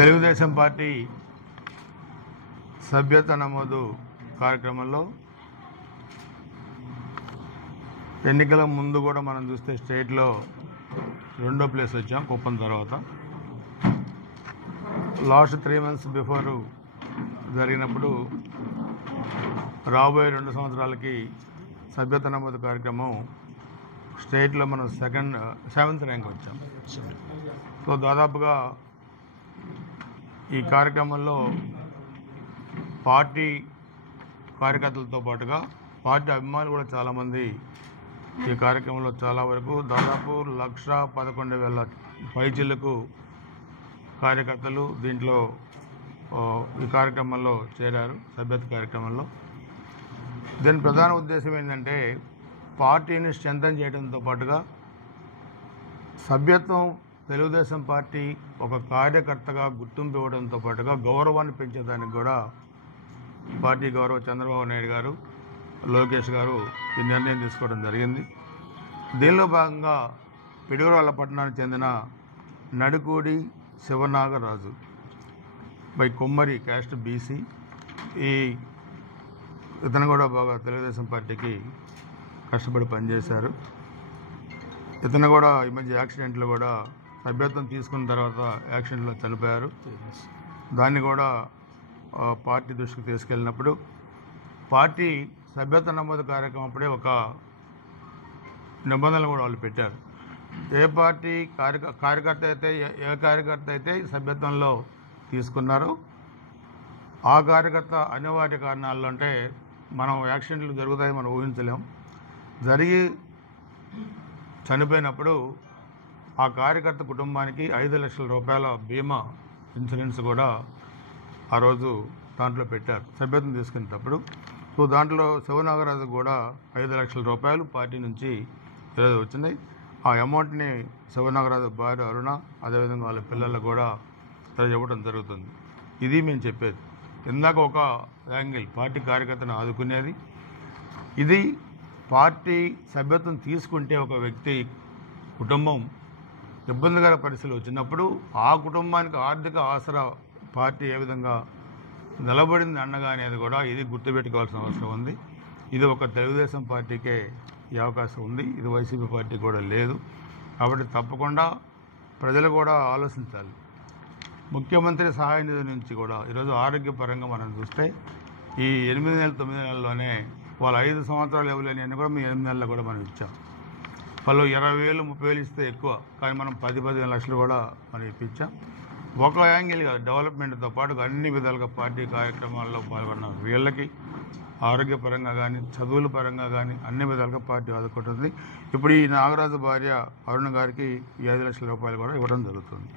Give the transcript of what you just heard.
Telugu Desam party సభ్యత నమోదు కార్యక్రమంలో ఎన్నికల ముందు కూడా మనం చూస్తే స్టేట్లో రెండో ప్లేస్ వచ్చాం కుప్పం తర్వాత. లాస్ట్ 3 months బిఫోర్ జరిగినప్పుడు రాబోయే 2 సంవత్సరాలకి సభ్యత నమోదు కార్యక్రమం స్టేట్లో మనం 7th ర్యాంక్ వచ్చాం. సో దాదాపుగా ఈ కార్యక్రమంలో పార్టీ కార్యకర్తలతో పాటుగా పార్టీ అభిమానులు కూడా చాలామంది ఈ కార్యక్రమంలో చాలా వరకు దాదాపు 1,11,000 పైచిలకు కార్యకర్తలు దీంట్లో ఈ కార్యక్రమంలో చేరారు. సభ్యత కార్యక్రమంలో దీని ప్రధాన ఉద్దేశం ఏంటంటే పార్టీని స్ట్రెంథన్ చేయడంతో పాటుగా సభ్యత్వం తెలుగుదేశం పార్టీ ఒక కార్యకర్తగా గుర్తింపు ఇవ్వడంతో పాటుగా గౌరవాన్ని పెంచేదానికి కూడా పార్టీ గౌరవ చంద్రబాబు నాయుడు గారు, లోకేష్ గారు ఈ నిర్ణయం తీసుకోవడం జరిగింది. దీనిలో భాగంగా పిడుగురాళ్ల పట్టణానికి చెందిన నడుకూడి శివనాగరాజు బై కొమ్మరి క్యాస్ట్ బీసీ, ఇతను కూడా బాగా తెలుగుదేశం పార్టీకి కష్టపడి పనిచేశారు. ఇతను కూడా ఈ మధ్య యాక్సిడెంట్లో కూడా సభ్యత్వం తీసుకున్న తర్వాత యాక్సిడెంట్లో చనిపోయారు. దాన్ని కూడా పార్టీ దృష్టికి తీసుకెళ్ళినప్పుడు పార్టీ సభ్యత్వ నమోదు కార్యక్రమం అప్పుడే ఒక నిబంధనలు కూడా వాళ్ళు పెట్టారు. ఏ పార్టీ కార్యకర్త అయితే సభ్యత్వంలో తీసుకున్నారో ఆ కార్యకర్త అనివార్య కారణాలు అంటే మనం యాక్సిడెంట్లు జరుగుతాయి మనం ఊహించలేం. జరిగి చనిపోయినప్పుడు ఆ కార్యకర్త కుటుంబానికి 5 లక్షల రూపాయల బీమా ఇన్సూరెన్స్ కూడా ఆ రోజు దాంట్లో పెట్టారు సభ్యత్వం తీసుకునేటప్పుడు. సో దాంట్లో శివనాగరాజు కూడా 5 లక్షల రూపాయలు పార్టీ నుంచి ఈరోజు వచ్చినాయి. ఆ అమౌంట్ని శివనాగరాజు భార్య అరుణ అదేవిధంగా వాళ్ళ పిల్లలకు కూడా ఇవ్వడం జరుగుతుంది. ఇది మేము చెప్పేది. ఇందాక ఒక యాంగిల్ పార్టీ కార్యకర్తను ఆదుకునేది. ఇది పార్టీ సభ్యత్వం తీసుకుంటే ఒక వ్యక్తి కుటుంబం ఇబ్బందికర పరిస్థితులు వచ్చినప్పుడు ఆ కుటుంబానికి ఆర్థిక ఆసరా పార్టీ ఏ విధంగా నిలబడింది అండగా అనేది కూడా ఇది గుర్తుపెట్టుకోవాల్సిన అవసరం ఉంది. ఇది ఒక తెలుగుదేశం పార్టీకే ఈ అవకాశం ఉంది, ఇది వైసీపీ పార్టీ కూడా లేదు. కాబట్టి తప్పకుండా ప్రజలు కూడా ఆలోచించాలి. ముఖ్యమంత్రి సహాయ నిధి నుంచి కూడా ఈరోజు ఆరోగ్యపరంగా మనం చూస్తే ఈ 8 నెలలు 9 నెలల్లోనే వాళ్ళు 5 సంవత్సరాలు ఇవ్వలేని కూడా మేము 8 నెలల్లో కూడా మనం ఇచ్చాం. వాళ్ళు 20,000 30,000 ఇస్తే ఎక్కువ, కానీ మనం 10-15 లక్షలు కూడా మనం ఇప్పించాం. ఒక యాంగిల్ కాదు, డెవలప్మెంట్తో పాటు అన్ని విధాలుగా పార్టీ కార్యక్రమాల్లో పాల్గొన్న వీళ్ళకి ఆరోగ్యపరంగా కానీ చదువుల పరంగా కానీ అన్ని విధాలుగా పార్టీ ఆదుకుంటుంది. ఇప్పుడు ఈ నాగరాజు భార్య అరుణ గారికి 5 లక్షల రూపాయలు కూడా ఇవ్వడం జరుగుతుంది.